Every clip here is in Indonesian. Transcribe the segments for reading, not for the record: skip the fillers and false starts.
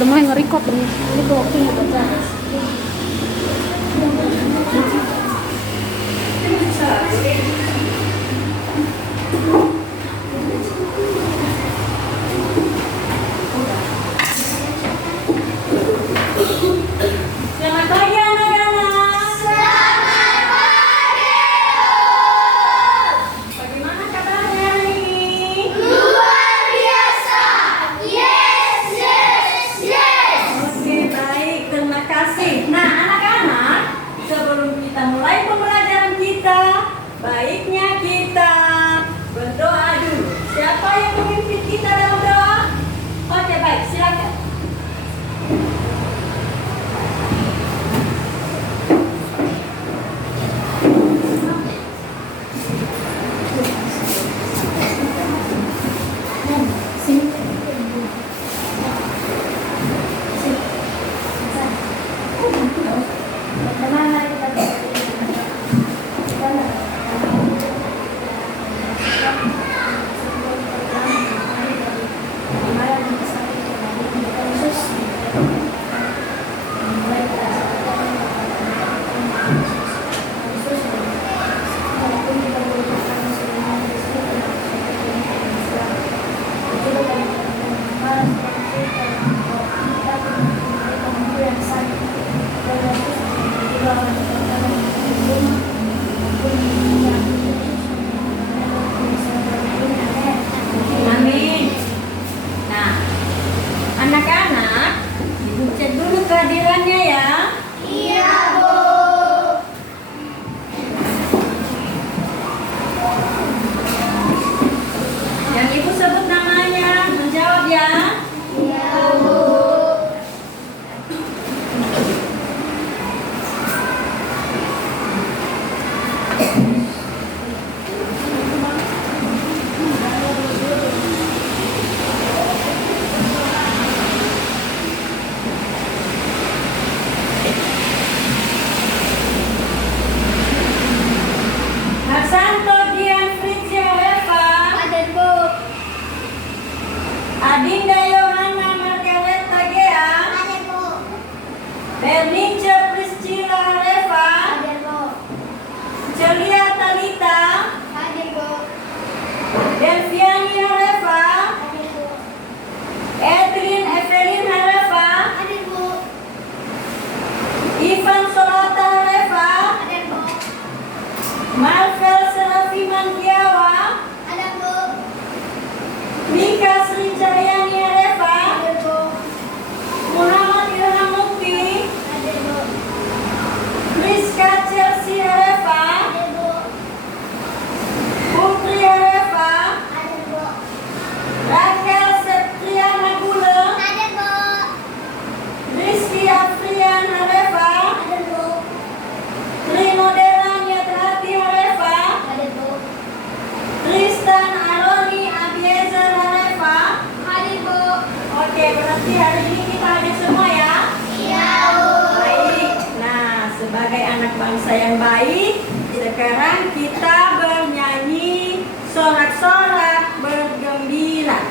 udah mulai nge-record ini. Ini tuh waktunya baca. Selamat pagi anak-anak. Selamat pagi. Bagaimana kabarnya hari ini? Luar biasa. Yes, yes, yes. Oke, baik, terima kasih. Nah, anak-anak, sebelum kita mulai pembelajaran kita, baiknya kita berdoa dulu. Siapa yang memimpin kita dalam doa? Oke, baik, silakan. Amin. Nah, anak-anak, ibu cek dulu kehadirannya ya. Iya, Bu. Yang ibu sebut namanya, menjawab ya. Iya, Bu. Harsanto Dian Fritzia Eva, Ada, Bu. Adinda Yohana Margareta Gea, Ada, Bu. Bernice Priscilla Reva, Ada, Bu. Celia Talita, Ada, Bu. Delviani Reva, Ada, Bu. Edwin Evelyn Reva, Ada, Bu. Ivan Solata Reva, Ada, Bu. Marvel Serafiman Giawa, Ada, Bu. Mika Srijayani Reva, Ada, Bu. Muhammad Ilham Mukti, Ada, Bu. Rizka Chelsea Reva, Ada, Bu. Putri Reva, Ada, Bu. Raquel Septriana Gule, Ada, Bu. Rizky Afrian Reva, Ada, Bu. Rino Delania Terhati Reva, Ada, Bu. Tristan Aroni Abiezer Reva. Ada, Bu. Oke, berarti hari ini kita hadir semua ya. Iya, Bu. Baik. Nah, sebagai anak bangsa yang baik, sekarang kita bernyanyi sorak-sorak bergembira.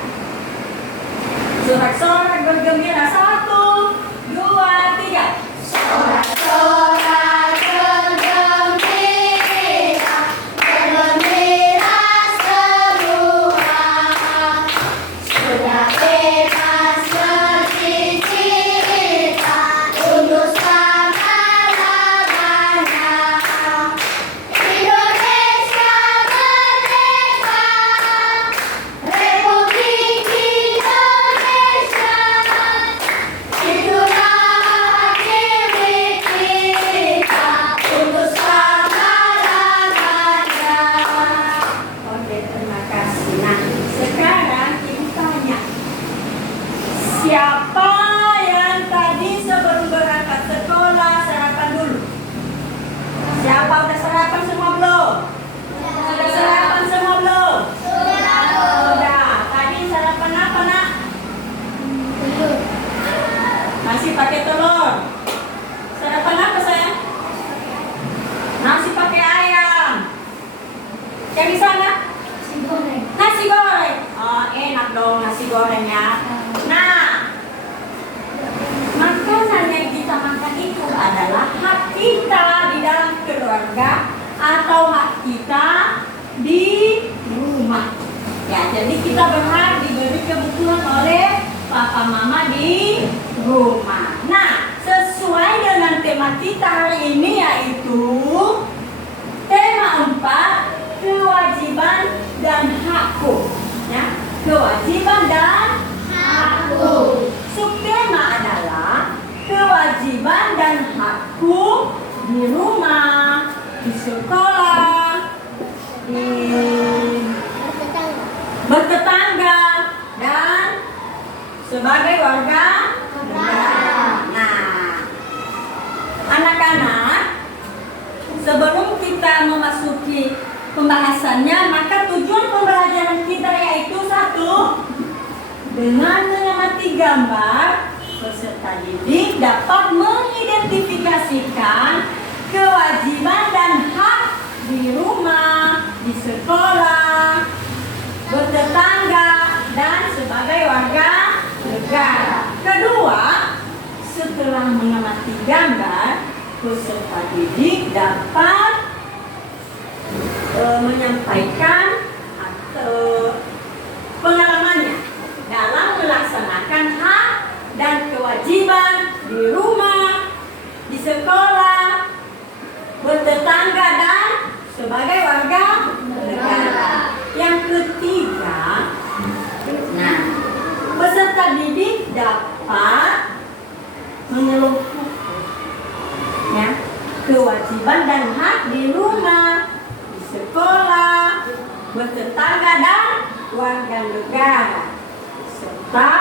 Sorak-sorak bergembira. 1, 2, 3. Sorak-sorak bergembira, bergembira semua. Sudah bebas bercita untuk selama-lamanya. Indonesia merdeka, Republik Indonesia. Itulah hak milik kita untuk selama-lamanya. Oke, terima kasih. Nah, sekarang ibu tanya, siapa yang tadi sebelum berangkat sekolah sarapan dulu? Siapa udah sarapan semua belum? Sudah sarapan semua belum? Sudah. Tadi sarapan apa, Nak? Nasi pakai telur. Sarapan apa, sayang? Nasi pakai ayam. Yang di sana? Nasi goreng. Oh, enak dong nasi goreng ya. Nah, kita berhak diberi kebutuhan oleh papa mama di rumah. Nah, sesuai dengan tema kita hari ini yaitu tema 4, kewajiban dan hakku. Ya, kewajiban dan Aku. subtema adalah kewajiban dan hakku di rumah, di sekolah, di bertetangga, dan sebagai warga negara. Nah, anak-anak, sebelum kita memasuki pembahasannya, maka tujuan pembelajaran kita yaitu 1. Dengan mengamati gambar, peserta didik dapat mengidentifikasikan kewajiban dan hak di rumah, di sekolah, bertetangga, dan sebagai warga negara. Kedua, setelah mengamati gambar, peserta didik dapat menyampaikan atau pengalamannya dalam melaksanakan hak dan kewajiban di rumah, di sekolah, bertetangga, dan sebagai warga negara. Yang ketiga, nah, peserta didik dapat menyeluruhkan ya, kewajiban dan hak di rumah, di sekolah, bertetangga, dan warga negara, serta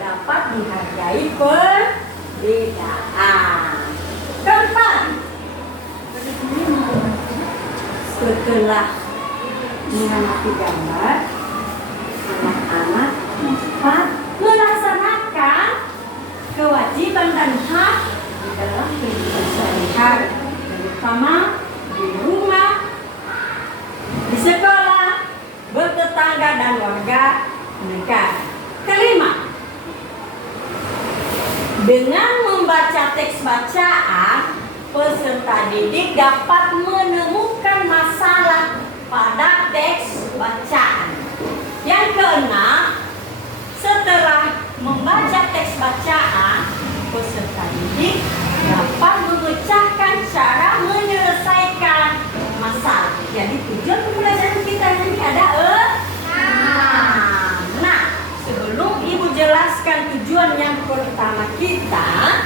dapat menghargai perbedaan. Keempat, setelah mengamati gambar, anak-anak dapat melaksanakan kewajiban dan hak di dalam kehidupan sehari-hari, terutama di rumah, di sekolah, bertetangga, dan warga negara. Kelima, dengan membaca teks bacaan, peserta didik dapat menemukan masalah pada teks bacaan. Yang keenam, setelah membaca teks bacaan, peserta didik dapat memecahkan cara menyelesaikan masalah. Jadi tujuan pembelajaran kita ini ada 6. Nah, sebelum Ibu jelaskan tujuan yang pertama kita,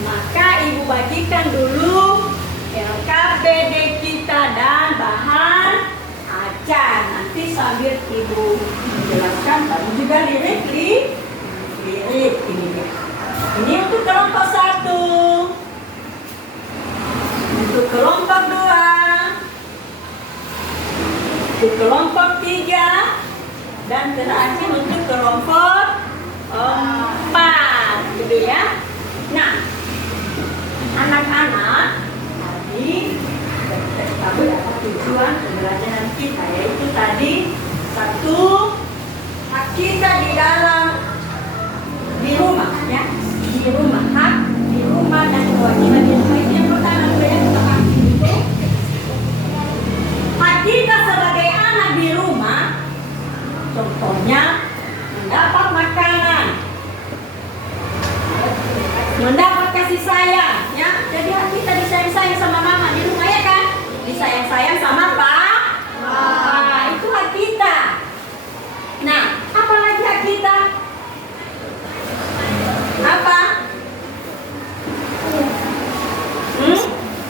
maka Ibu bagikan dulu LKPD kita dan bahan ajar. Nanti sambil Ibu menjelaskan, tadi juga lirik ini dia. Ini untuk kelompok 1, untuk kelompok 2, untuk kelompok 3, dan terakhir untuk kelompok 4, gitu ya. Nah, anak-anak, tadi tahu apa tujuan pembelajaran kita, yaitu tadi 1, hak kita di dalam di rumah, ya, di rumah, hak di rumah dan kewajiban di rumah. Itu yang pertama, ya, kita pahami itu. Hak kita sebagai anak di rumah, contohnya mendapat makanan, mendapat kasih sayang, ya. Jadi hak kita disayang-sayang sama mama di rumah, ya kan? Disayang-sayang sama Pak. Itu hak kita. Nah, apa lagi hak kita? Apa?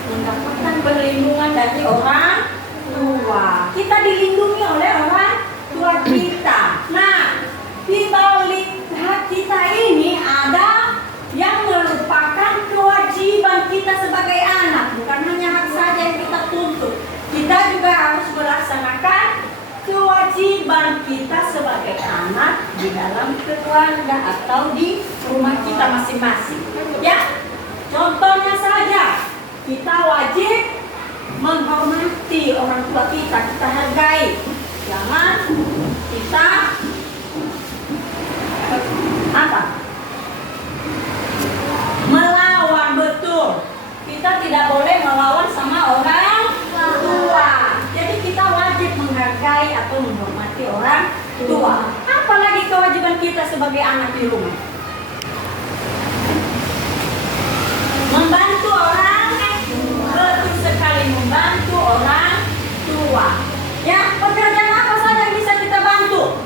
Mendapatkan perlindungan dari orang tua. Kita dilindungi oleh orang tua kita. Nah, di balik hak kita ini ada yang merupakan kewajiban kita sebagai anak. Bukan hanya hak saja yang kita tuntut, kita juga harus melaksanakan kewajiban kita sebagai anak di dalam keluarga atau di rumah kita masing-masing. Ya, contohnya saja, kita wajib menghormati orang tua kita, kita hargai. Jangan kita melawan, betul. Kita tidak boleh melawan sama orang tua. Jadi kita wajib menghargai atau menghormati orang tua. kita sebagai anak di rumah? Membantu orang tua. Betul sekali, membantu orang tua. Ya, pekerjaan apa saja yang bisa kita bantu?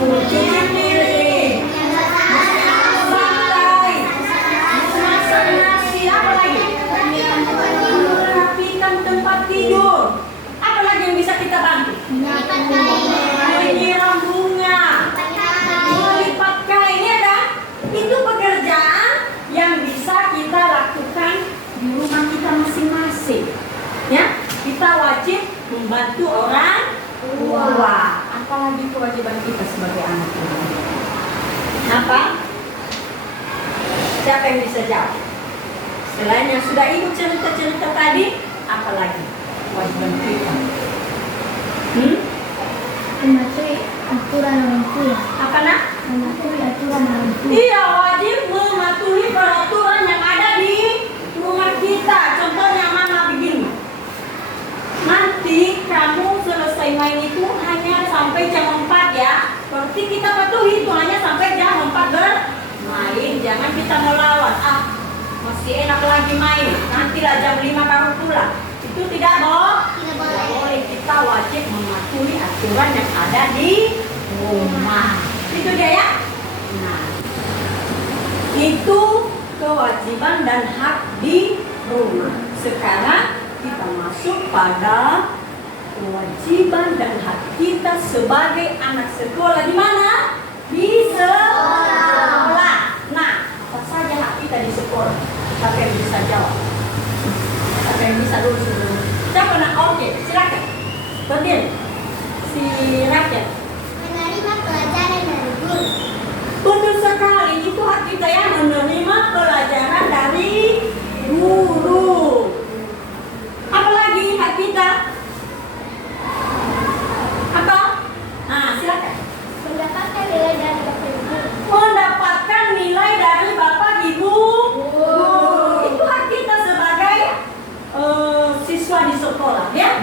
Cuci piring, santai, masak nasi, apa lagi? Merapikan tempat tidur. Apa lagi yang bisa kita bantu? Menyiram bunga, melipat kain, ya kan? Itu pekerjaan yang bisa kita lakukan di rumah kita masing-masing. Ya, kita wajib membantu orang tua. Apalagi kewajiban kita sebagai anak tua. Apa? Siapa yang bisa jawab? Selain yang sudah ibu cerita-cerita tadi, apalagi kewajiban kita? Mematuhi aturan orang tua. Apa nak? Mematuhi aturan orang tua. Iya, wajib mematuhi peraturan yang ada di rumah kita. Contohnya mama begini. Nanti kamu selesai main itu hanya sampai jam 4 ya. Berarti kita patuhi itu hanya sampai jam 4 bermain. Jangan kita melawan. Masih enak lagi main. Nantilah jam 5 baru pulang. Itu tidak boleh. Kita wajib mematuhi aturan yang ada di rumah. Itu dia ya. Nah, itu kewajiban dan hak di rumah. Sekarang kita masuk pada kewajiban dan hak kita sebagai anak sekolah. Di mana? Di sekolah. Nah, apa saja hak kita di sekolah? Siapa yang bisa jawab? Siapa yang bisa dulu sebelum? Siapa nak? Oke, silakan. Berdiri. Si Rakyat. Menerima pelajaran dari guru. Betul sekali, itu hak kita ya, menerima pelajaran dari guru. Apalagi hak kita? Apa? Nah, silakan. Mendapatkan nilai dari bapak ibu. Mendapatkan nilai dari bapak ibu guru. Itu hak kita sebagai siswa di sekolah ya,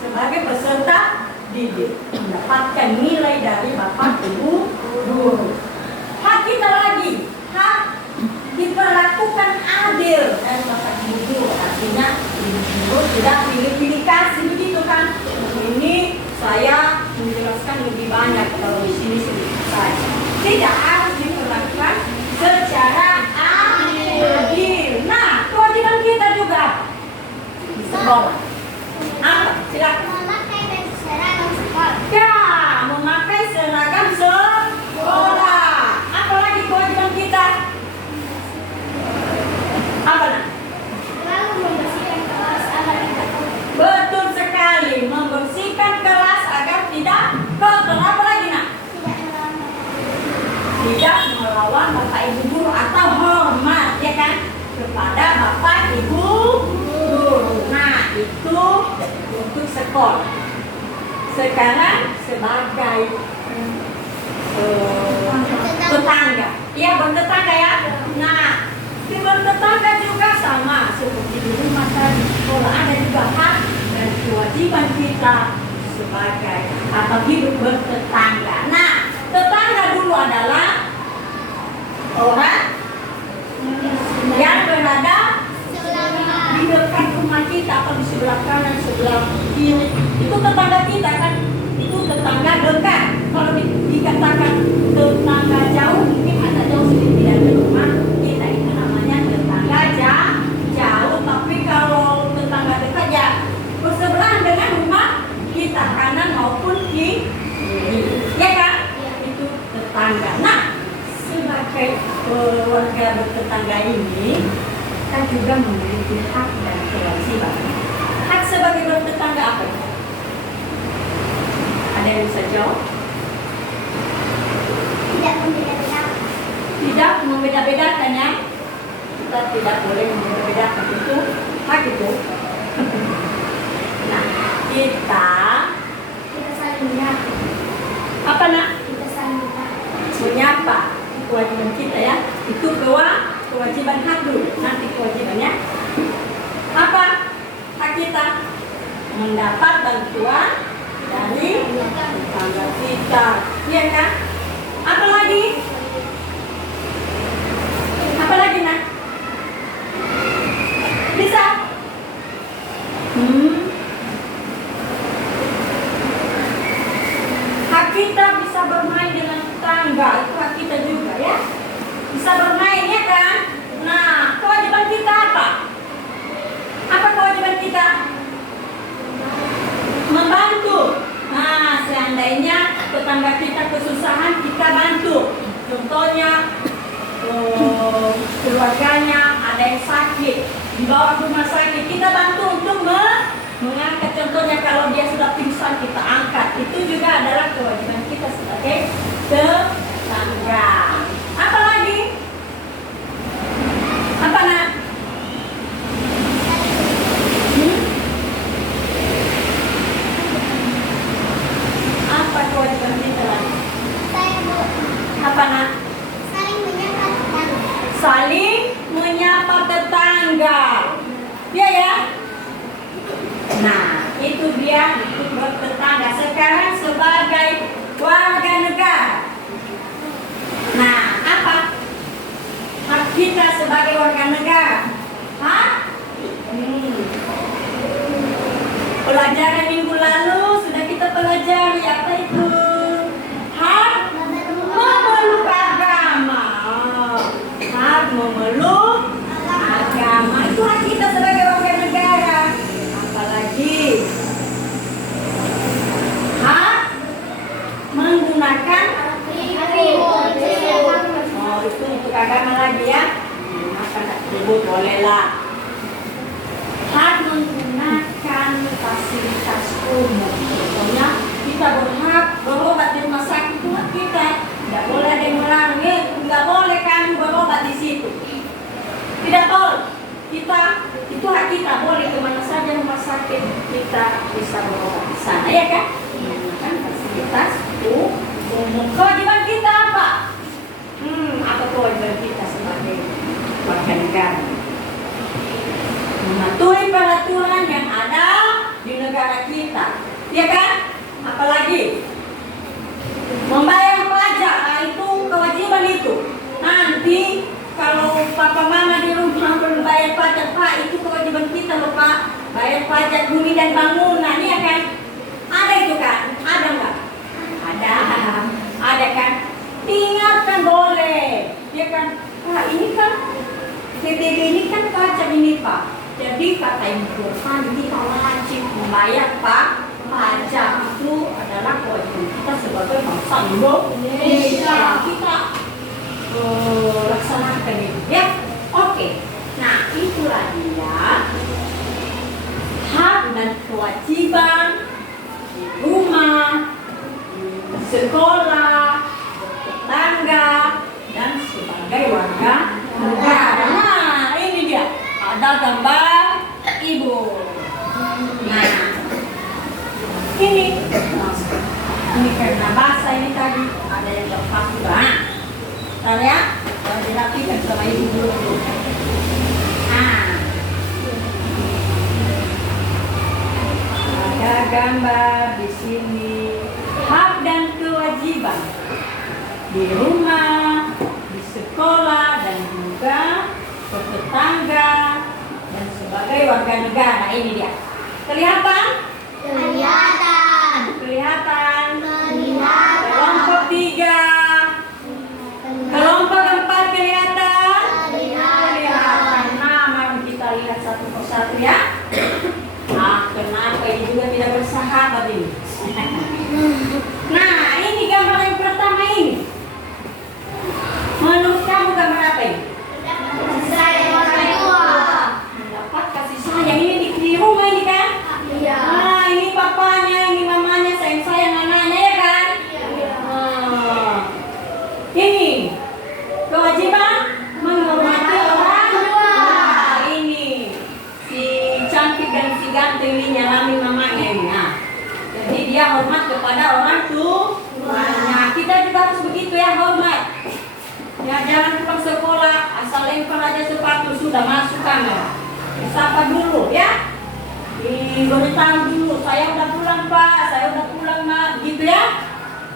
sebagai peserta didik, mendapatkan nilai dari bapak ibu guru. Hak kita lagi, hak diperlakukan adil dari bapak ibu guru. Artinya ibu guru tidak pilih-pilih kasih begitu kan? Ini saya menjelaskan lebih banyak, kalau di sini sedikit saja. Tidak harus diperlakukan secara adil. Nah, kewajiban kita juga di sekolah. Apa? Silakan. Memakai baju seragam sekolah. Ya, memakai seragam sekolah. Apalagi kewajiban kita? Apa nak? Lalu membersihkan kelas agar tidak kotor. Betul sekali, membersihkan kelas agar tidak kotor. Apa lagi nak? Tidak melawan bapak ibu guru atau hormat, ya kan, kepada bapak ibu guru. Nah, itu untuk sekolah. Sekarang sebagai tetangga, iya bertetangga ya. Nah, di bertetangga juga sama seperti di rumah tadi, sekolah ada juga hak dan kewajiban kita sebagai atau hidup bertetangga. Nah, tetangga dulu adalah orang yang berada di dekat rumah kita atau di sebelah kanan, sebelah kiri. Itu tetangga kita kan, itu tetangga dekat. Kalau dikatakan tetangga jauh, mungkin agak jauh sedikit dari rumah kita, itu namanya tetangga jauh. Tapi kalau tetangga dekat ya bersebelahan dengan rumah kita, kanan maupun kiri, ya kan? Itu tetangga. Nah, sebagai warga bertetangga ini, kita juga memiliki hak dan kewajiban. Hak sebagai bertetangga apa? Ada yang bisa jawab? Tidak membeda-bedakan. Tidak membeda-bedakan ya. Kita tidak boleh membeda-bedakan, itu hak itu. Nah, kita saling menyapa. apa nak? Kita saling menyapa. Menyapa, kewajiban kita ya. Itu kewajiban hak dulu. Nanti kewajibannya apa? Hak kita mendapat bantuan dari tetangga kita, iya kan? Apa lagi? Apa lagi, nak? Bisa? Hak kita bisa bermain dengan tetangga, itu hak kita juga ya. Bisa bermain ya kan? Nah, kewajiban kita apa? Apa kewajiban kita? Membantu. Nah, seandainya tetangga kita kesusahan, kita bantu. Contohnya, keluarganya ada yang sakit, dibawa ke rumah sakit, kita bantu untuk mengangkat. Contohnya kalau dia sudah pingsan, kita angkat. Itu juga adalah kewajiban kita sebagai tetangga. Apa lagi? Apa, nak? Apa kewajiban kita lagi? Apa, nak? Saling menyapa tetangga. Ya ya. Nah, itu dia itu bertetangga. Sekarang sebagai warga negara. Nah, apa hak kita sebagai warga negara? Hah? Pelajaran minggu lalu sudah kita pelajari apa itu? Hak memeluk agama. Hak memeluk agama. Itu hak kita sebagai warga negara. Apalagi hak menggunakan itu untuk agama lagi ya. Menggunakan atribut bolehlah. Hak menggunakan fasilitas umum. Contohnya kita berhak berobat di rumah sakit, itu hak kita. Tidak boleh ada yang melarang, nggak boleh kamu berobat di situ. Tidak boleh. Kita itu hak kita, boleh kemana saja rumah sakit kita bisa berobat di sana, ya kan? Menggunakan fasilitas umum. Kewajiban kita apa? Apa kewajiban kita sebagai warga negara? Mematuhi peraturan yang ada di negara kita, ya kan? Apalagi membayar pajak, nah itu kewajiban itu. Nanti kalau papa mama di rumah belum bayar pajak, Pak, itu kewajiban kita loh, Pak. Bayar pajak bumi dan bangunan, ya kan? Ada itu kan? Ada nggak? Ada kan? Ingatkan boleh, ya kan? Pak, ini kan PBB ini kan pajak ini, Pak. Jadi kata Ibu Irfan, kita wajib membayar pajak. Itu adalah kewajiban kita sebagai bangsa Indonesia. Kita laksanakan itu ya. Oke. Nah, itulah dia hak dan kewajiban di rumah, di sekolah, tetangga, dan sebagai warga negara. Nah, ini dia. Ada gambar ibu. Nah, ini karena basah ini tadi ada yang lepas juga. Ntar ya, kalau dirapikan sama ibu dulu. Nah, ada gambar di sini hak dan kewajiban di rumah, di sekolah, dan juga tetangga dan sebagai warga negara. Ini dia. Kelihatan? Kelihatan. Kelihatan. Kelihatan. Kelompok 3. Kelompok 4 kelihatan? Kelihatan. Nah, mari kita lihat satu persatu ya. Nah, kenapa ini juga tidak bersahabat ini? Nah, ini gambar yang pertama ini. Menurut kamu gambar apa ini? Saya orang tua. Mendapat kasih sayang. Ini di rumah ini kan? Iya. Nah, ini papanya, ini mamanya, sayang-sayang anaknya ya kan? Iya. Ini kewajiban menghormati orang tua. Ini si cantik dan si ganteng ini nyalami mamanya ini. Nah, jadi dia hormat kepada orang tua. Nah, kita juga harus begitu ya, hormat. Ya, jangan pulang sekolah asal lempar aja sepatu sudah masuk kamar. Sapa dulu ya. Beritahu dulu, saya udah pulang Pak, saya udah pulang Mak, gitu ya.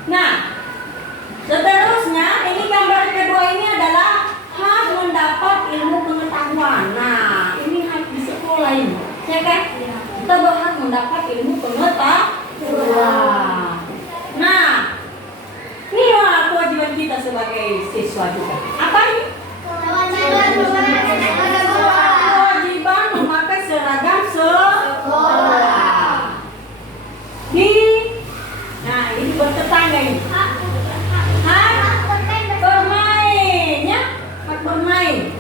Nah, seterusnya seterusnya, ini gambar kedua ini adalah hak mendapat ilmu pengetahuan. Nah, ini hak di sekolah ini, ya kan? Kita berhak mendapat ilmu pengetahuan. Nah, ini kewajiban kita sebagai siswa juga. Apa ini? Kewajiban memakai seragam sekolah. Nah, ini bertetangga ini. Hak bermain, ya, hak bermain.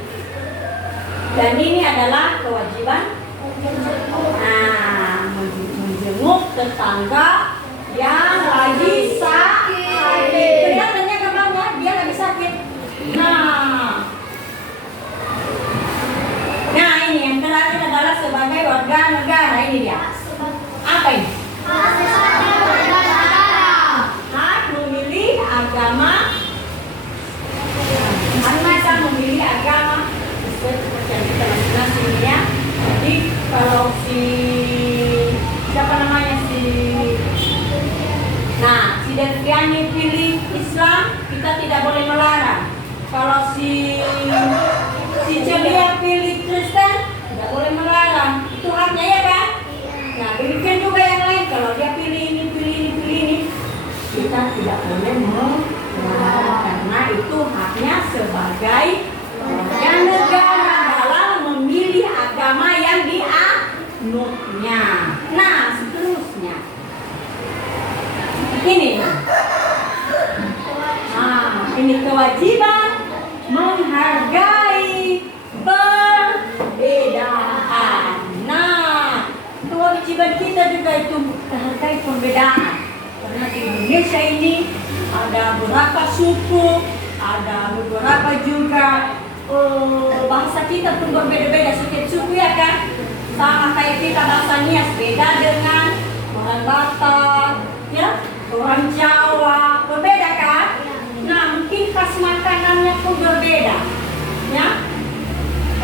Dan ini adalah kewajiban. Nah, menjenguk tetangga yang lagi sakit. Kelihatannya gambarnya dia lagi sakit. Nah, ini yang terakhir adalah sebagai warga negara. Ini dia. Apa ini? Hak memilih agama. Hak bisa memilih agama seperti yang kita masing-masing, ya. Jadi kalau siapa namanya si Deviani pilih Islam, kita tidak boleh melarang. Kalau si Celia pilih Kristen, tidak boleh melarang. Itu haknya, ya kan? Nah, demikian juga yang lain. Kalau dia pilih ini, kita tidak boleh melarang karena itu haknya sebagai warga negara dalam memilih agama yang dianutnya. Nah, seterusnya ini. Ini kewajiban menghargai perbedaan. Nah, kewajiban kita juga itu menghargai perbedaan. Karena di Indonesia ini ada beberapa suku, ada beberapa juga bahasa kita pun berbeda-beda setiap suku, ya kan? Sama kayak kita bahasa Nias beda dengan orang Batak, ya, orang Jawa, berbeda kan? Nah, mungkin khas makanannya pun berbeda, ya.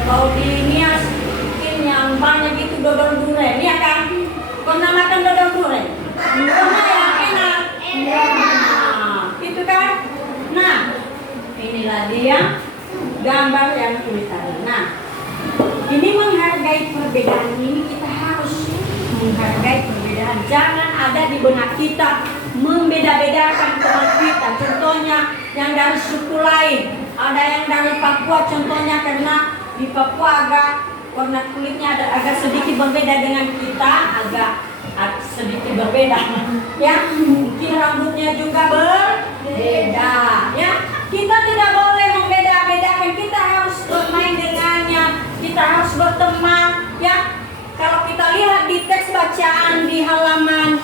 Kalau di Nias mungkin yang banyak itu dodol duren, ya kan? Pernah makan dodol duren? Pernah, ya, enak. Nah, itu kan? Nah, inilah dia gambar yang kita. Nah, ini menghargai perbedaan ini, kita harus menghargai perbedaan. Jangan ada di benak kita membeda-bedakan teman kita. Contohnya yang dari suku lain, ada yang dari Papua contohnya, karena di Papua agak warna kulitnya agak sedikit berbeda dengan kita, agak sedikit berbeda, ya. Mungkin rambutnya juga berbeda, ya. Kita tidak boleh membeda-bedakan, kita harus bermain dengannya, kita harus berteman, ya. Kalau kita lihat di teks bacaan di halaman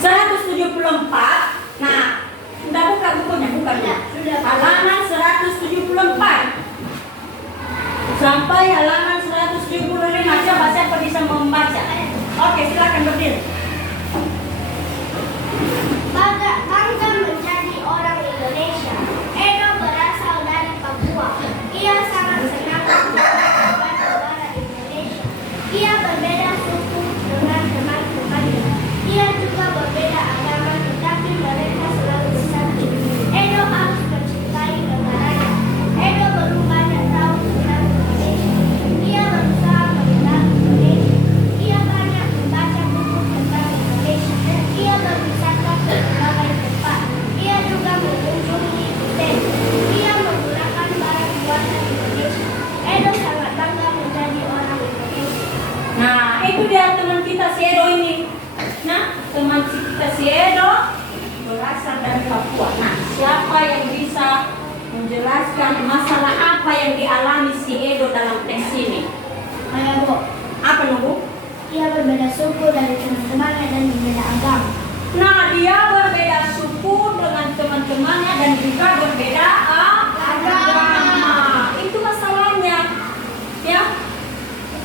174, nah, sudah buka bukunya, bukan ya? Halaman 174 sampai halaman 175. Coba siapa bisa membaca? Oke, silakan berdiri. Bangga menjadi orang Indonesia. Edo berasal dari Papua. Ia sangat senang menjadi negara Indonesia. Ia berbeda suku dengan teman-temannya. Ia juga berbeda agama, tetapi mereka selalu bersatu. Edo harus mencintai negaranya. Edo baru banyak tahu tentang Indonesia. Ia berusaha mengenal Indonesia. Ia banyak membaca buku tentang Indonesia. Ia berwisata ke berbagai tempat. Ia juga mengunjungi hotel. Ia menggunakan barang buatan Indonesia. Edo sangat bangga menjadi orang Indonesia. Nah, itu dia teman kita si Edo ini. Nah, teman kita si Edo berasal dari Papua. Nah, siapa yang bisa menjelaskan masalah apa yang dialami si Edo dalam teks ini? Ayo, Bu. Apa, Bu? Ia berbeda suku dari teman-temannya dan berbeda agama. Nah, dia berbeda suku dengan teman-temannya dan juga berbeda agama. Itu masalahnya, ya.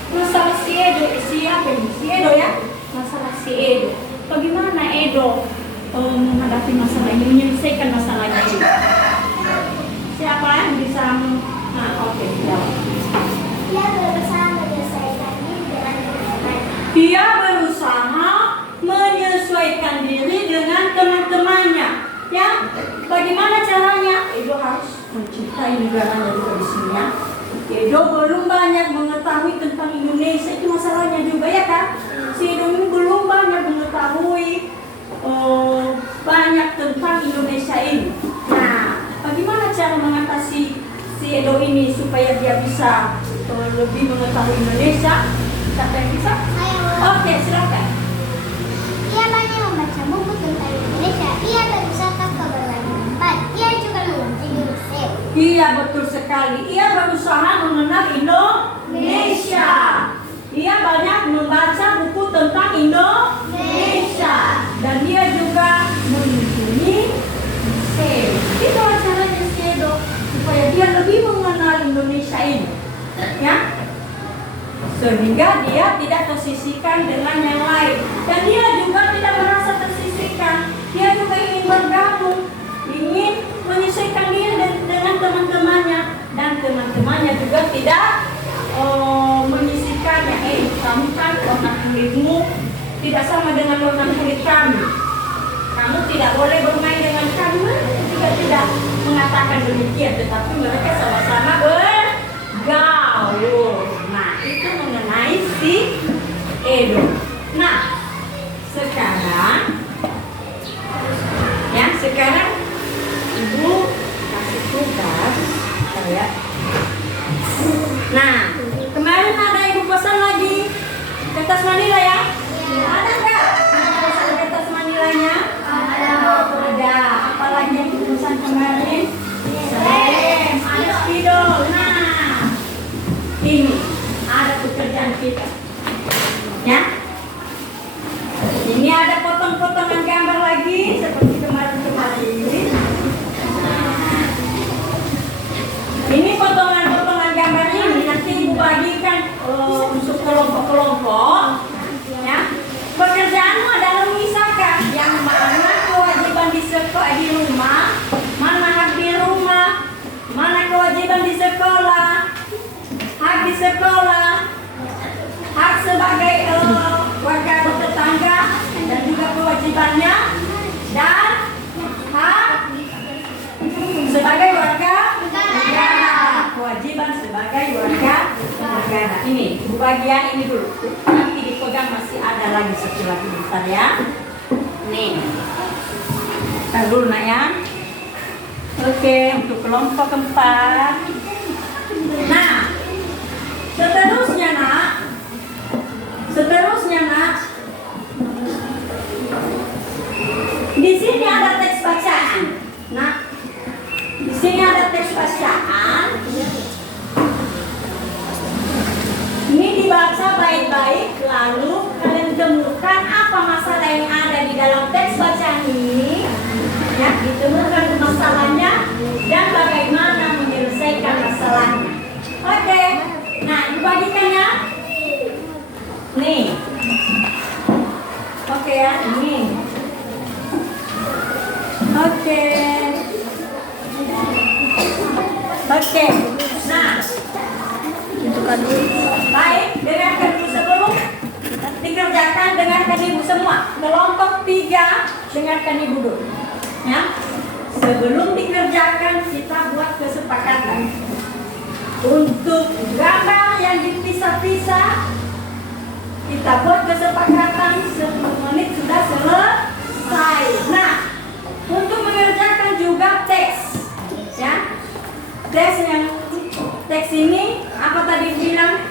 Masalah si Edo, siapa ini? Si Edo, ya. Masalah si Edo. Bagaimana Edo menghadapi masalah ini, menyelesaikan masalahnya ini? Siapa yang bisa? Nah, oke, jawab. Ia berusaha menyelesaikan diri dengan teman-teman. Dia berusaha menyesuaikan diri dengan teman-temannya. Ya, bagaimana caranya? Edo harus mencintai negaranya juga di sini ya. Edo belum banyak mengetahui tentang Indonesia, itu masalahnya juga ya kan? Si Edo ini belum banyak mengetahui banyak tentang Indonesia ini. Nah, bagaimana cara mengatasi si Edo ini supaya dia bisa lebih mengetahui Indonesia? Siapa yang bisa? Oke, silakan. Ia banyak membaca buku tentang Indonesia. Ia berwisata ke berbagai tempat. Ia juga mengunjungi museum. Iya, betul sekali. Ia berusaha mengenal Indonesia. Ia banyak membaca buku tentang Indonesia. Dan dia juga mengunjungi museum. Itulah caranya si Edo supaya dia lebih mengenal Indonesia ini. Ya, sehingga dia tidak tersisihkan dengan yang lain, dan dia juga tidak merasa tersisihkan. Dia juga ingin bergabung, ingin menyesuaikan diri dengan teman-temannya, dan teman-temannya juga tidak menyisihkannya. Kamu kan warna kulitmu tidak sama dengan warna kulit kami, kamu tidak boleh bermain dengan kami. Juga tidak mengatakan demikian, tetapi mereka sama-sama bergaul. Nah, itu mengenai si Edo. Nah, sekarang Ibu kasih tugas saya. Nah, kemarin ada Ibu pesan lagi kertas Manila ya? Ada nggak pesan kertas Manilanya? Ada. Apalagi yang Ibu pesan kemarin? Ada spidol. Nah, ini ada pekerjaan kita ya. Ini ada potong-potongan gambar lagi seperti kemarin ini. Nah, ini potongan-potongan gambar ini nanti Ibu bagikan untuk kelompok-kelompok ya. Pekerjaanmu adalah mengisahkan yang mana kewajiban di rumah, mana hak di rumah, mana kewajiban di sekolah, hak di sekolah, hak sebagai warga bertetangga dan juga kewajibannya, dan hak sebagai warga negara, kewajiban sebagai warga negara. Ini bagian ini dulu, nanti dipegang masih ada lagi satu lagi bentar ya. Nih, tar dulu nak ya. Oke, untuk kelompok keempat. Nah, seterusnya nak, di sini ada teks bacaan. Nah, di sini ada teks bacaan. Ini dibaca baik-baik, lalu kalian temukan apa masalah yang ada di dalam teks bacaan ini. Ya, ditemukan masalahnya dan bagaimana menyelesaikan masalahnya. Oke, nah dibagikan ya. Nih, oke ya, ini. Oke. Nah, baik, dengarkan dulu sebelum dikerjakan. Dengarkan Ibu semua. Kelompok 3, dengarkan Ibu dulu. Ya, sebelum dikerjakan kita buat kesepakatan. Untuk gambar yang dipisah-pisah, kita buat kesepakatan 10 menit sudah selesai. Nah, untuk mengerjakan juga teks, ya. Teks ini apa tadi bilang?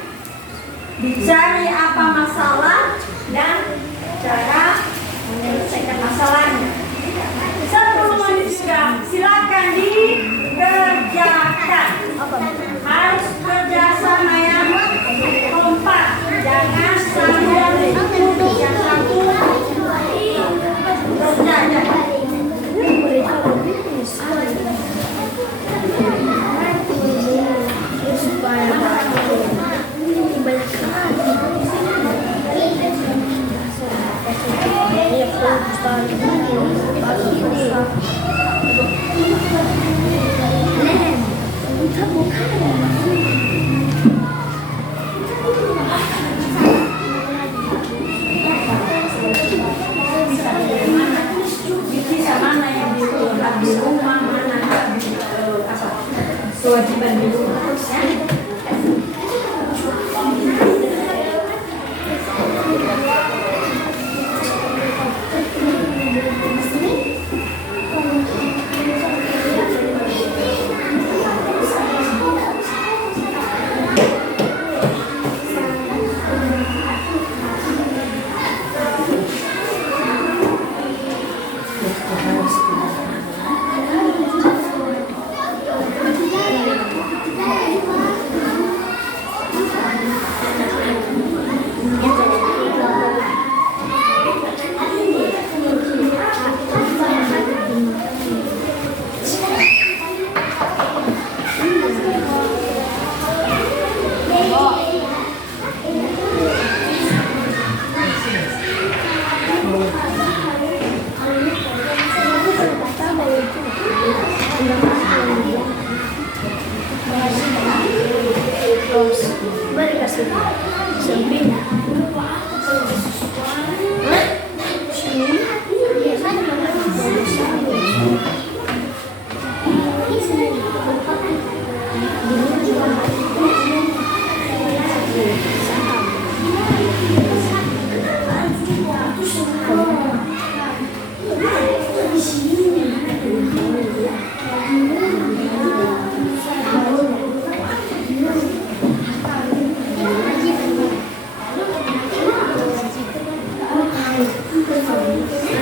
Dicari apa masalah dan cara menyelesaikan masalahnya. 10 menit juga, silakan dikerjakan. Harus kerjasama yang kompak, jangan sambil yang satu kerja. Bisa mana yang di rumah, kewajiban di rumah ya.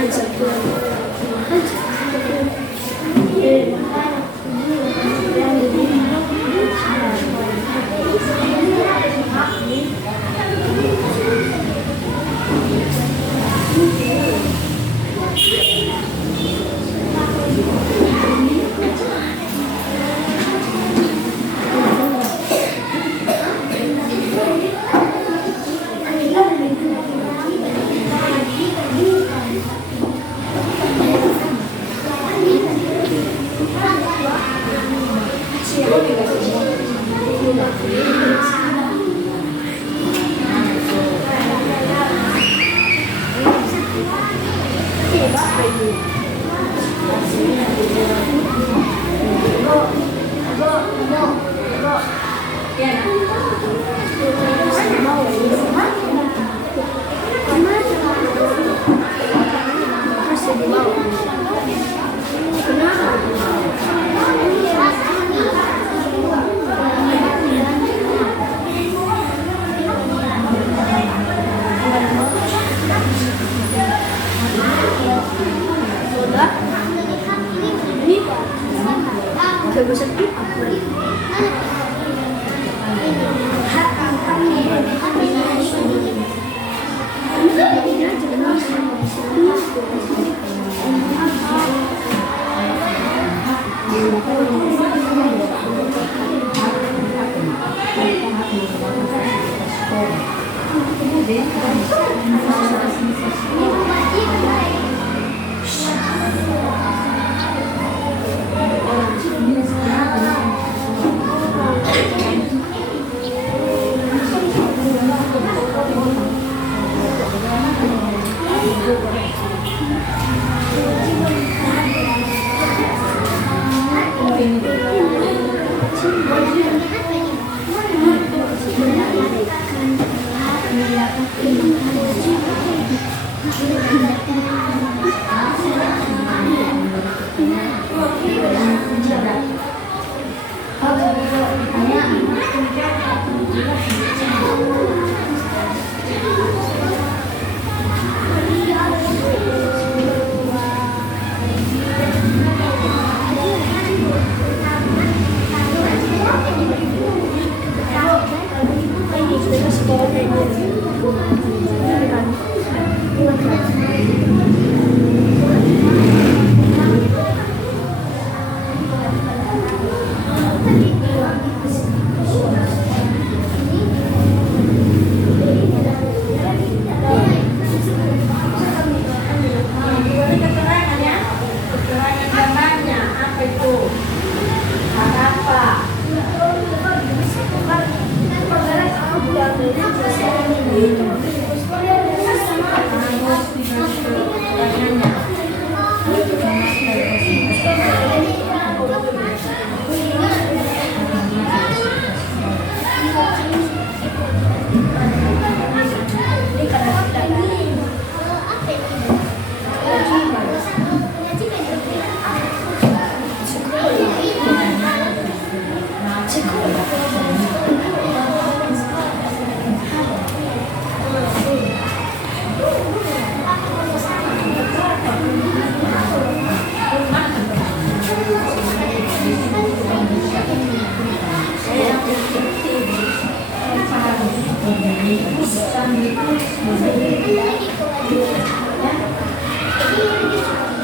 Sekolah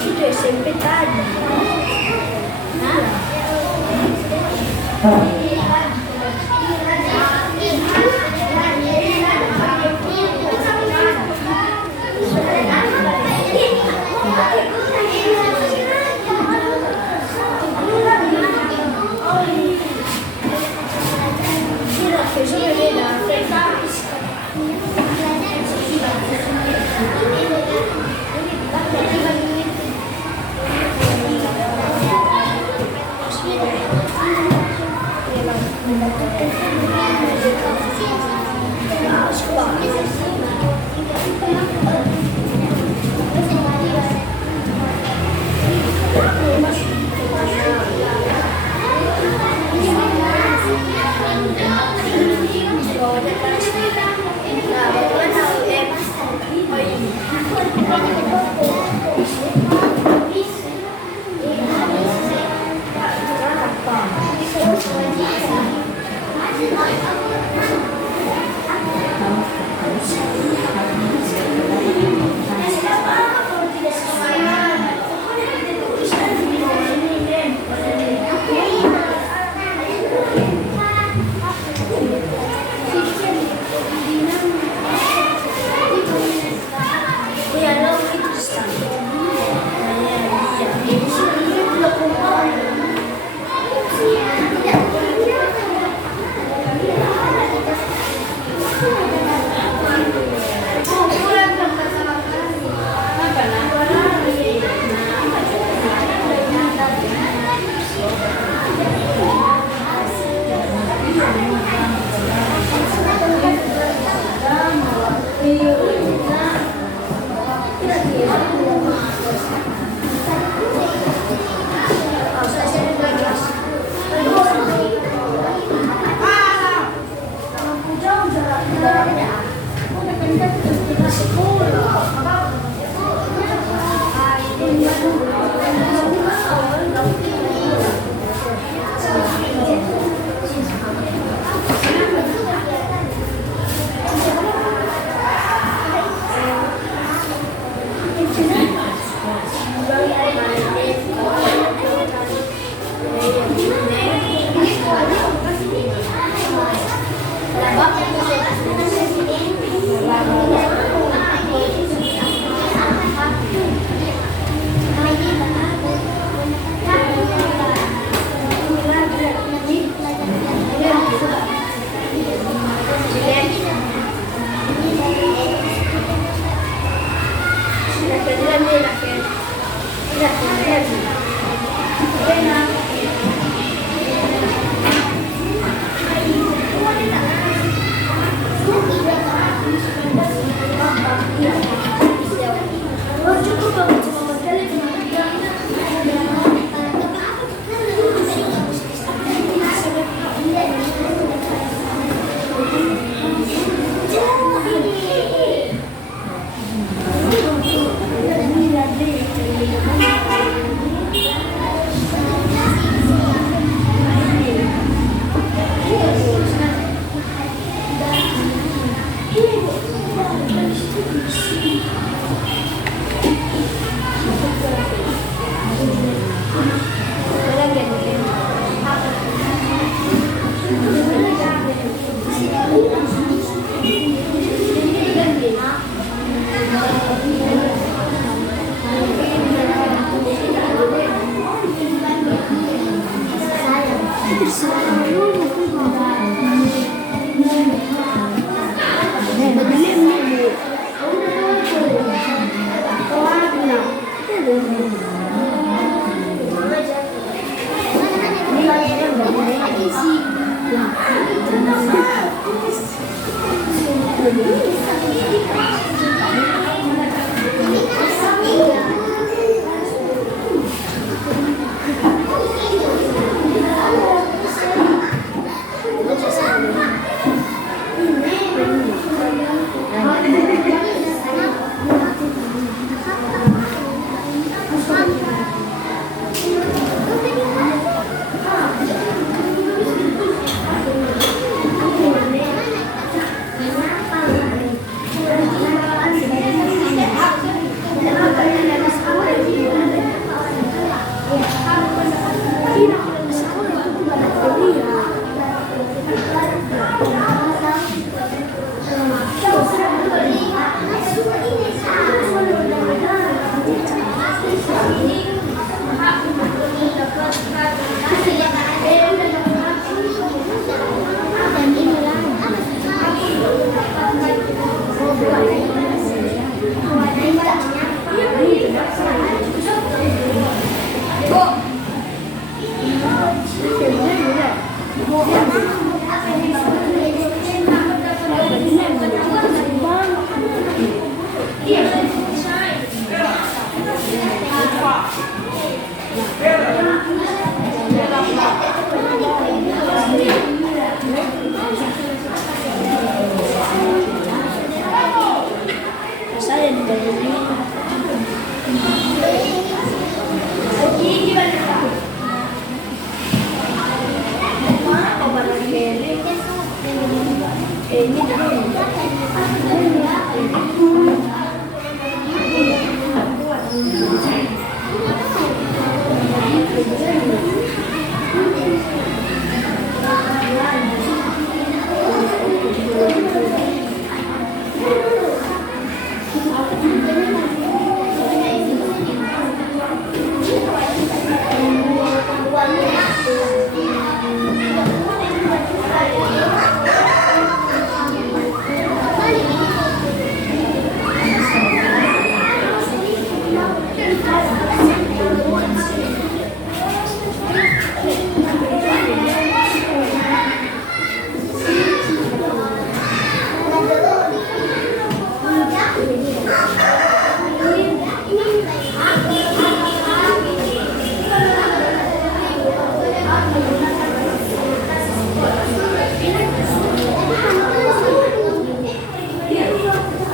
Itu SMP tadi.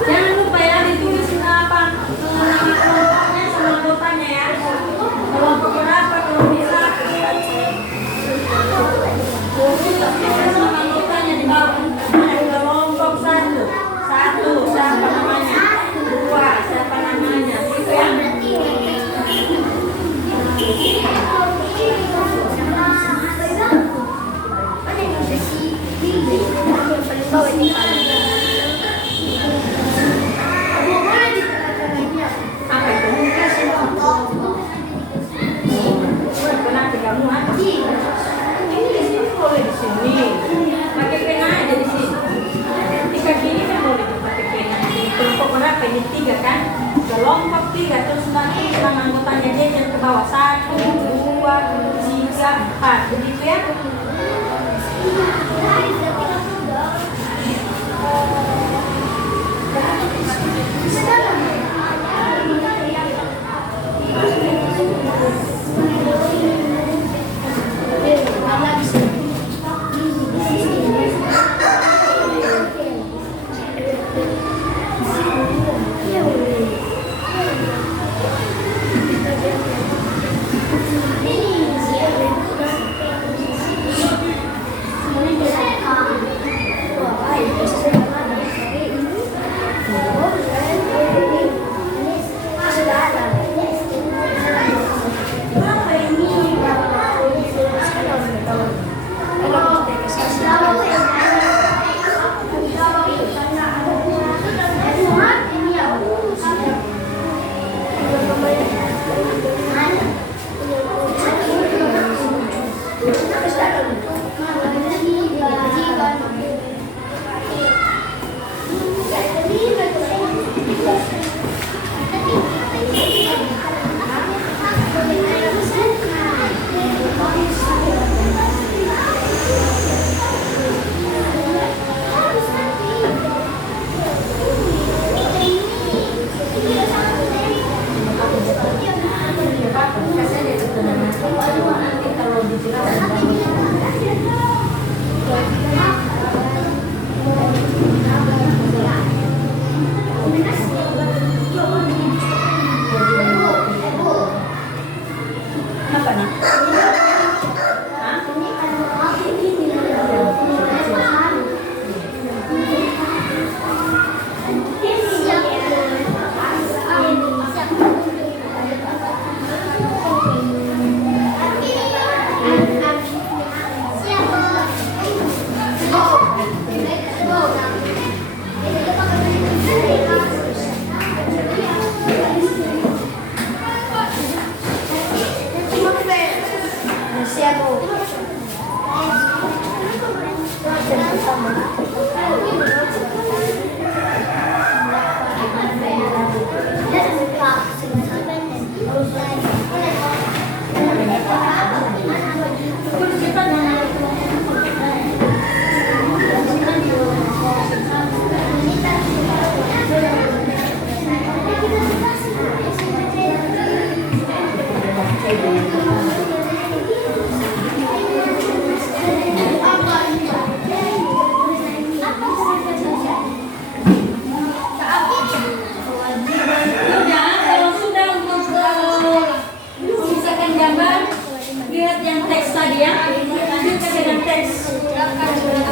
Jangan lupa ya ditulis apa nama kelompoknya sama anggotanya ya. Kelompok berapa kalau bisa. Sama anggotanya di bawah. Kelompok satu siapa namanya? 2 siapa namanya? Gitu ya. Apa itu? Pernah kamu hati. Ini di sini boleh di sini. Pakai pena aja di sini. Di kaki ini kan boleh pakai pena. Kelompok berapa? Ini 3 kan? Kelompok 3 terus nanti nama anggotanya jajan ke bawah 1, 2, 3, 4. Begitu ya?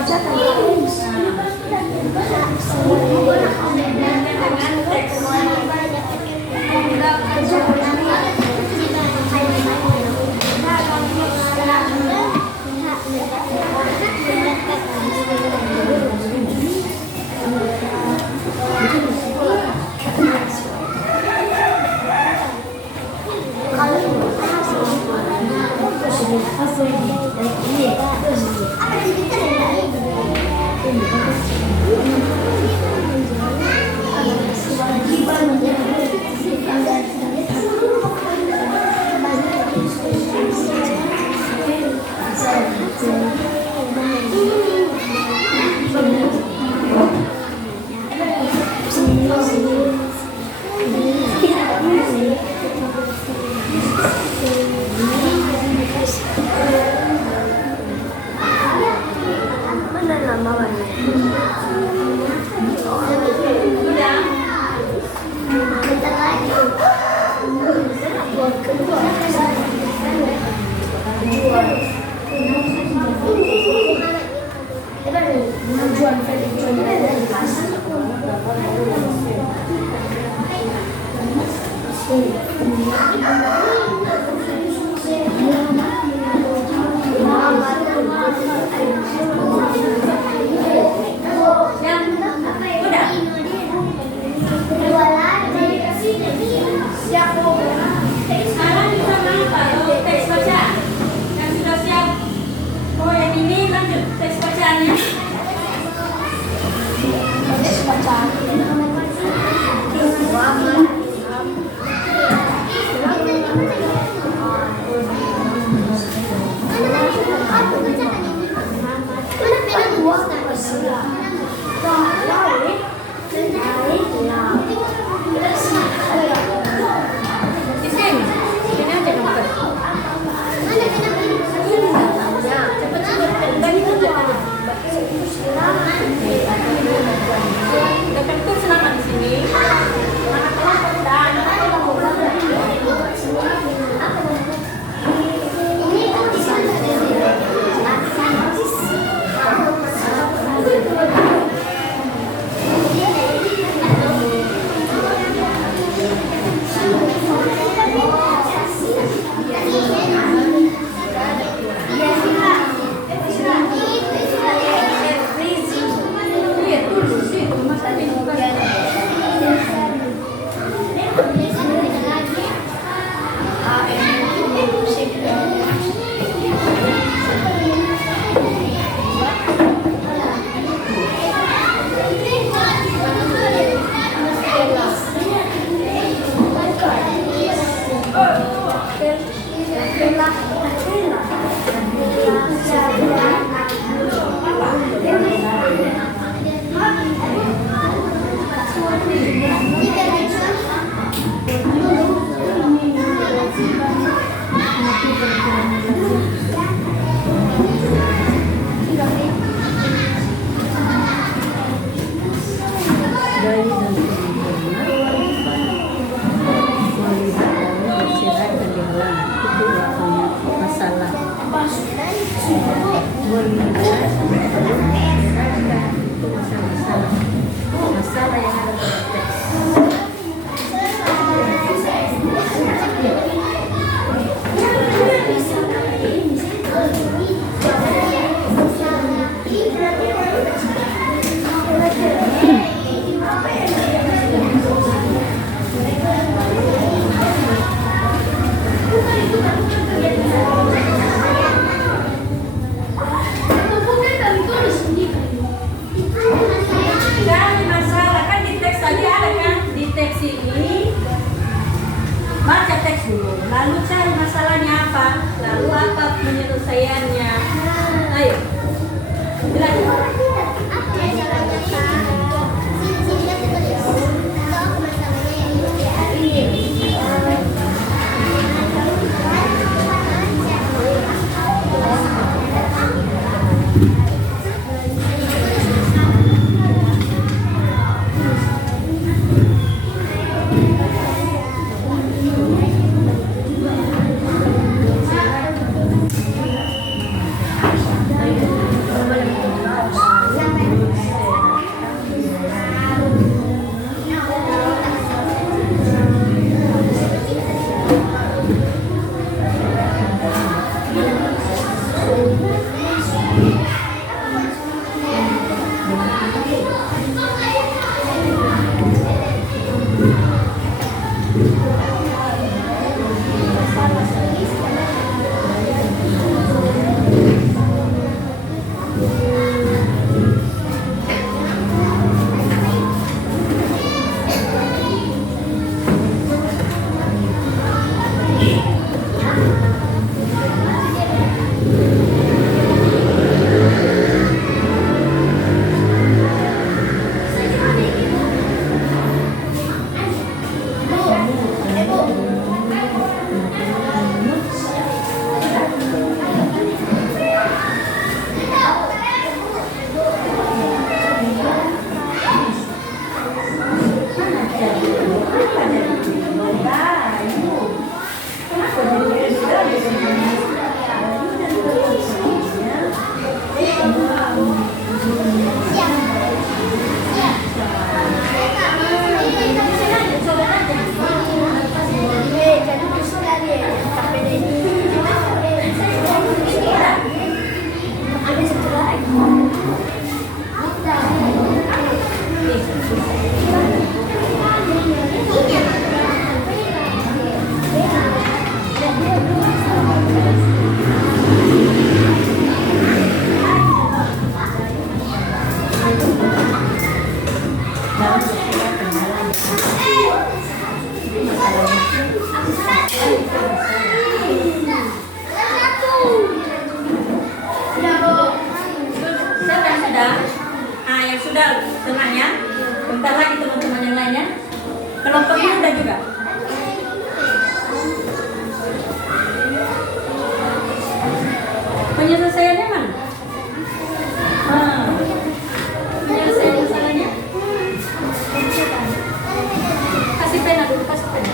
membaca tentang Sekarang kita mau taruh teks baca. Yang sudah siap. Oh, yang ini lanjut teks bacaannya. teks bacaan. Di sini. Sini aja nomor. Dekat tuh senang di sini. Ini sudah? Ah, yang sudah tenang ya. Bentar lagi teman-teman yang lainnya. Kelompoknya udah juga. Penyelesaiannya mana? Penyelesaian masalahnya? Kasih pena dulu, kasih pena.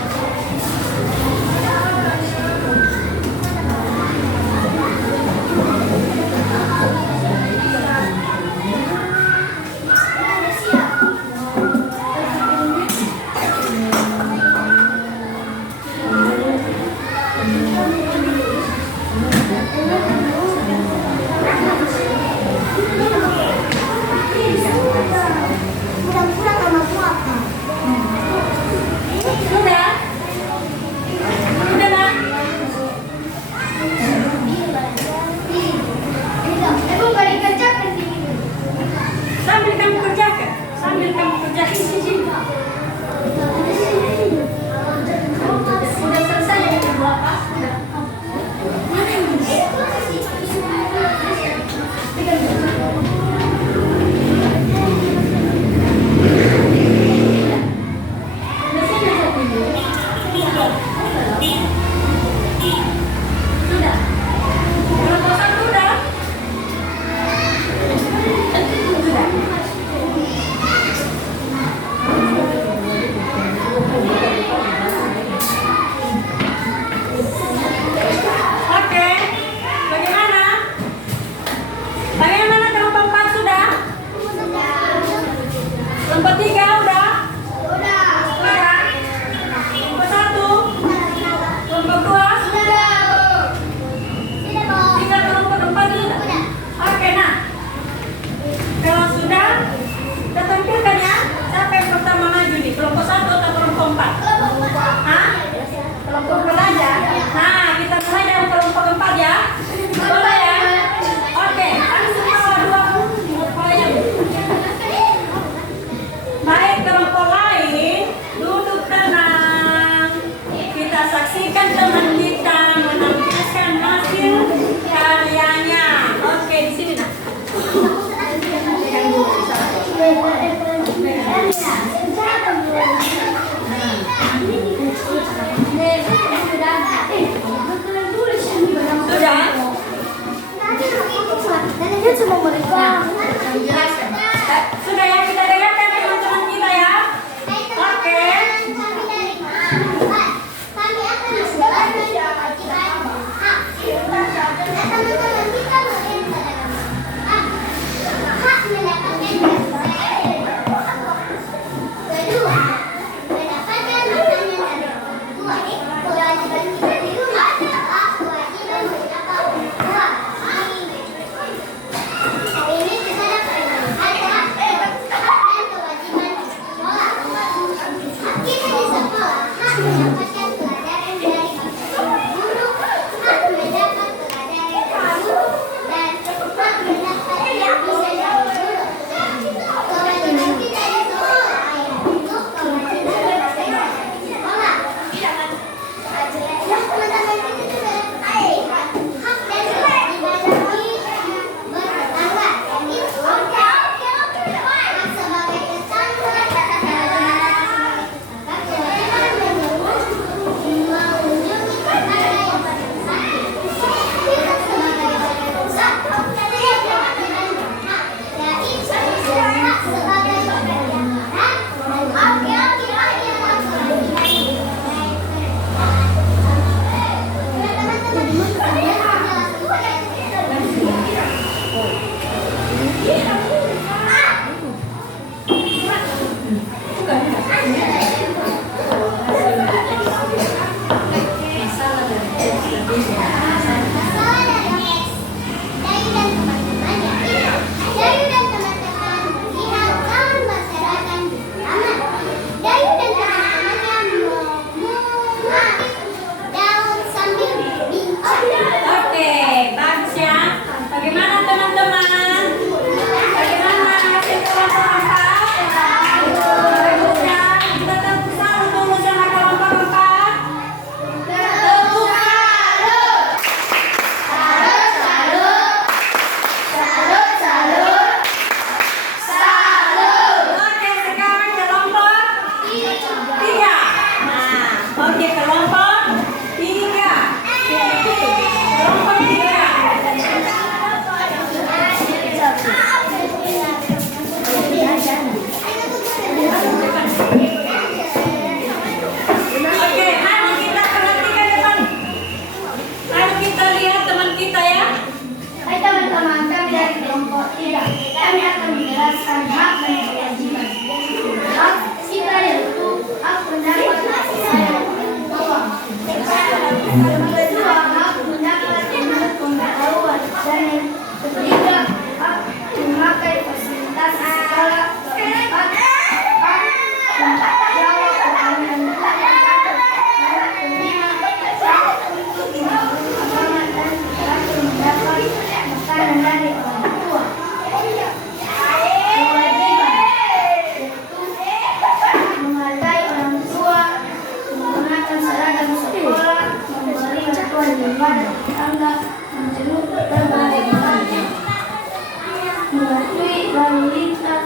mematuhi lalu lintas,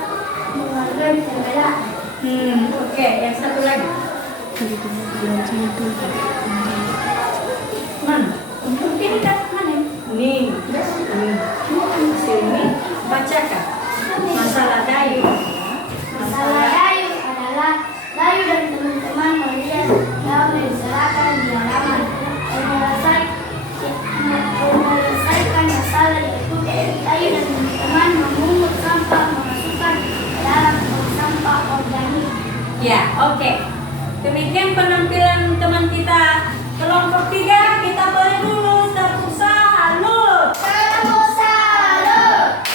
menghargai perbedaan. Oke, yang satu lagi. Mana? Ini kan mana? Nih. Sini bacakan. Masalah Dayu. Masalah Dayu adalah Dayu dan teman-teman melihat dalam membicarakan di halaman menyelesaikan masalah yaitu Dayu dan teman-teman memungut sampah memasukkan ke dalam tong sampah organik. Ya, oke. Demikian penampilan teman kita kelompok 3. Kita boleh dulu tepuk salut. Tepuk salut.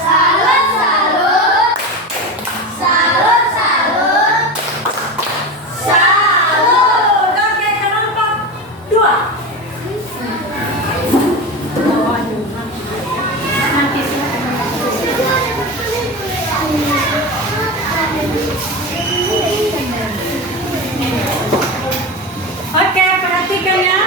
Salut, salut. Salut, salut. Salut. Oke, kelompok 2. Oke, perhatikan ya.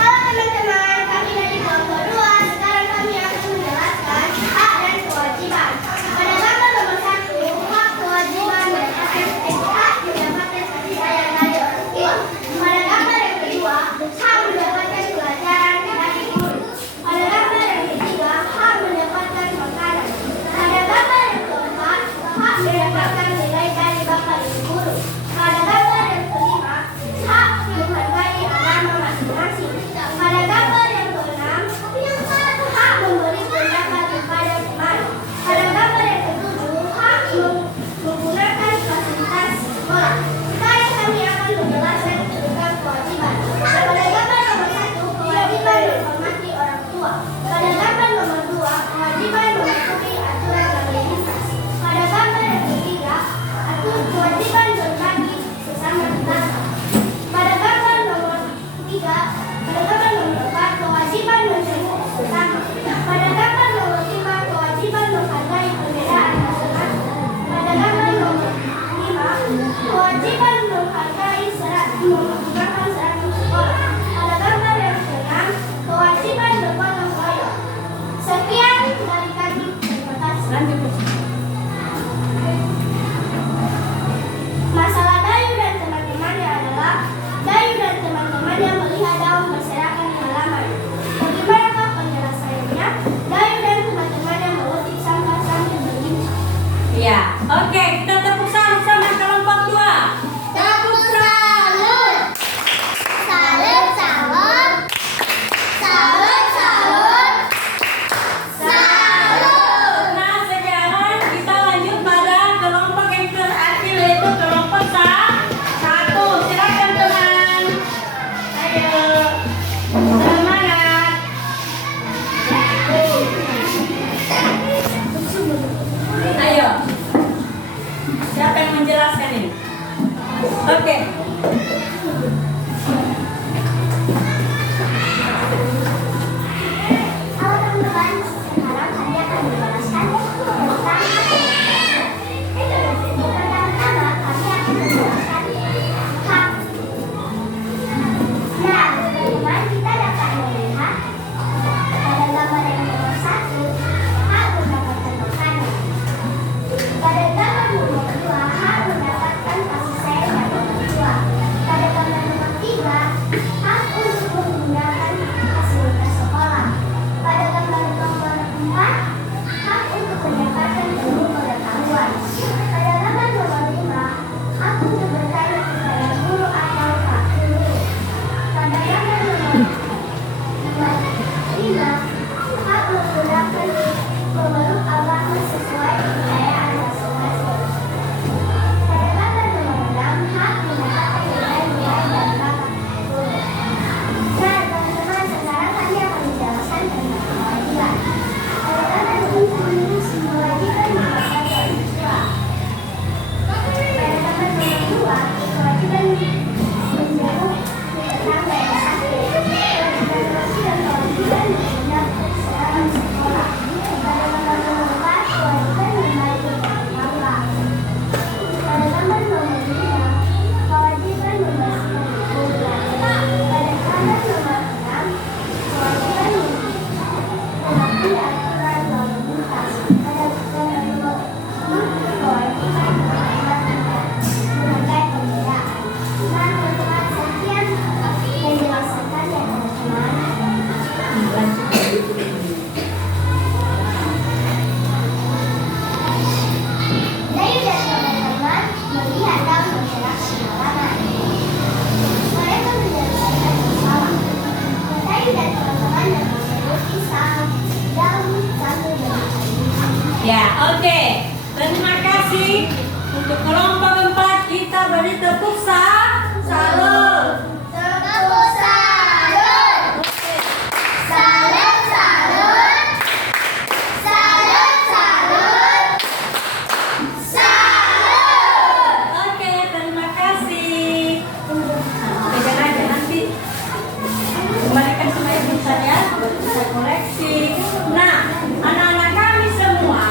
Halo teman-teman, kami dari kelompok 2. Sekarang kami akan menjelaskan hak dan kewajiban. Pada gambar nomor 1, hak kewajiban dan hak mendapatkan kasih sayang dari orang tua. Pada gambar yang kedua, hak mendapatkan pelajaran dari guru. Pada gambar yang ketiga, hak mendapatkan makanan. Pada gambar yang keempat, hak mendapatkan nilai dari bapak ibu guru. Pada gambar yang kelima, hak menghargai agama masing-masing. Pada gambar yang keenam, hak memberi pendapat kepada teman. Pada gambar yang ketujuh, hak menggunakan fasilitas sekolah. Sekarang kami akan menjelaskan tentang kewajiban. Pada gambar nomor 1, kewajiban menghormati orang tua. Pada gambar nomor 2, kewajiban mematuhi aturan lalu lintas. Pada gambar yang ketiga, kewajiban berbagi sesama tetangga. Pada gambar nomor 3, pada gambar nomor 4, kewajiban menjenguk sesama. Pada gambar nomor 5, kewajiban menghargai perbedaan masing-masing. Pada gambar nomor 5, kewajiban menghargai menggunakan seragam sekolah. Pada gambar yang ke-6, kewajiban bergotong royong. Sekian dari kami. Terima kasih. Lanjut. Masalah Dayu dan teman-temannya adalah Dayu dan teman-temannya melihat daun berserakan di halaman. Bagaimanakah penyelesaiannya? Dayu dan teman-temannya mengutip sampah sambil berbincang. Ya, oke, kita tepuk salut sama kelompok 2. Tepuk salut. Salut, salut. Salut, salut. Salut. Nah, sekarang kita lanjut pada kelompok yang terakhir yaitu kelompok 1. Silakan teman. Ayo. Semangat. Ayo. Siapa yang menjelaskan ini? Oke. Halo teman-teman, sekarang kami akan menjelaskan tentang pertama kami akan menjelaskan hak. Nah, teman-teman, kita dapat melihat pada gambar yang nomor 1, hak mendapatkan makanan. Pada gambar nomor 2, hak mendapatkan kasih sayang dari orang tua. Pada gambar nomor 3, hak untuk menggunakan fasilitas sekolah. Pada gambar nomor 4, hak untuk mendapatkan ilmu pengetahuan. Pada gambar nomor 5, hak untuk bertanya kepada guru atau pak guru. Pada gambar nomor 5, hak menggunakan pemeluk agama sesuai kepercayaan masing-masing. Pada gambar nomor 6, hak mendapatkan nilai-nilai dari bapak guru. Nah, teman-teman, sekarang kami akan menjelaskan tentang kewajiban. Pada gambar nomor 1, kewajiban menghargai orang tua. Pada gambar nomor 2, kewajiban menjenguk tetangga yang sakit. Pada gambar nomor 3, kewajiban menggunakan seragam sekolah. Pada gambar nomor 4, kewajiban membantu tetangga. Pada gambar nomor 5, kewajiban membersihkan lingkungan. Pada gambar nomor dan teman-teman yang mengikuti dalam satu dan Ya, oke. Terima kasih untuk kelompok 4 kita beri tepuk salut. Tepuk salut. Salut, salut. Salut, salut. Salut. Oke, terima kasih. Pegang aja nanti. Kembalikan semuanya pulsanya, bisa koleksi. Nah, anak-anak kami semua,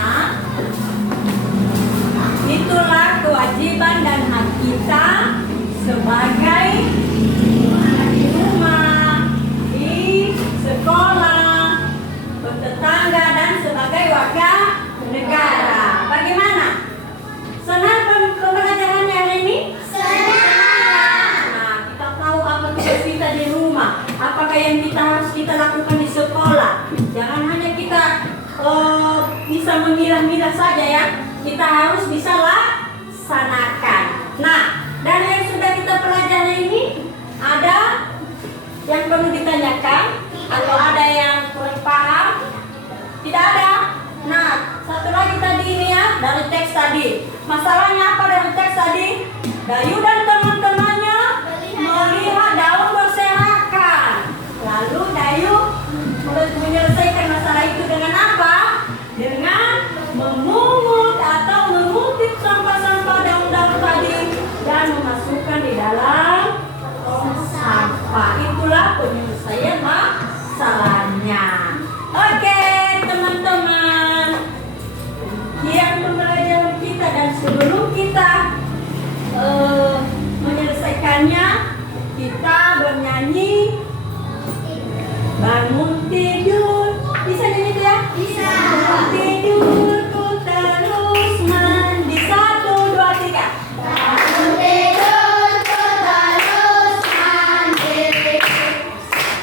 itulah kewajiban dan hak kita sebagai anak di rumah, di sekolah, bertetangga, dan sebagai warga negara. Bagaimana? Senang pembelajarannya hari ini? Nah, kita tahu apa tugas kita di rumah, apakah yang harus kita lakukan di sekolah. Jangan hanya kita bisa memilah-milah saja ya, kita harus bisa laksanakan. Nah, dari yang sudah kita pelajari ini, ada yang perlu ditanyakan atau ada yang kurang paham? Tidak ada. Nah, satu lagi tadi ini ya, dari teks tadi. Masalahnya apa dari teks tadi? Dayu dan teman-temannya melihat daun berserakan. Lalu Dayu menyelesaikan masalah itu dengan apa? Dengan memungut atau mengutip sampah-sampah daun-daun tadi dan memasukkan di dalam tong sampah. Itulah penyelesaian masalahnya. Oke, teman-teman. Sekian pembelajaran kita, dan sebelum kita menyelesaikannya, kita bernyanyi bangun tidur. Bisa nyanyi itu ya? Bisa. Bangun tidur, ku terus mandi. 1, 2, 3. Bangun tidur, ku terus mandi.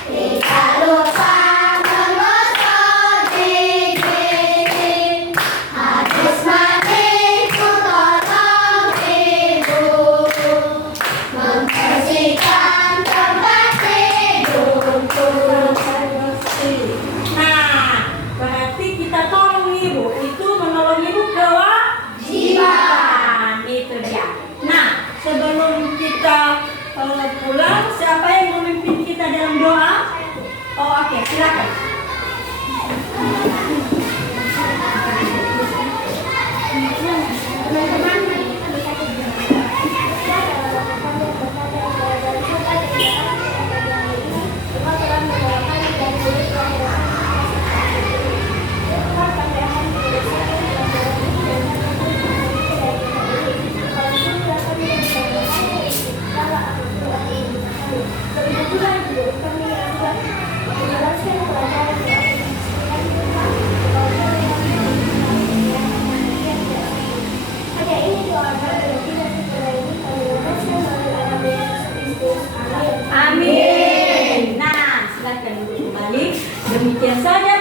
Tidak lupa menggosok gigi. Habis mandi, ku tolong ibu membersihkan tempat tidurku. Nah, berarti kita tolong ibu. Itu menolong ibu kewajiban. Itu dia. Nah, sebelum kita pulang, siapa yang memimpin kita dalam doa? Oh, oke, silakan. Teman-teman, kita bisa kita dalam melakukan dan suka dengan bagian ini, kita telah menggunakan dan tulis pelajaran Amin. Nah, silakan duduk kembali. Demikian saja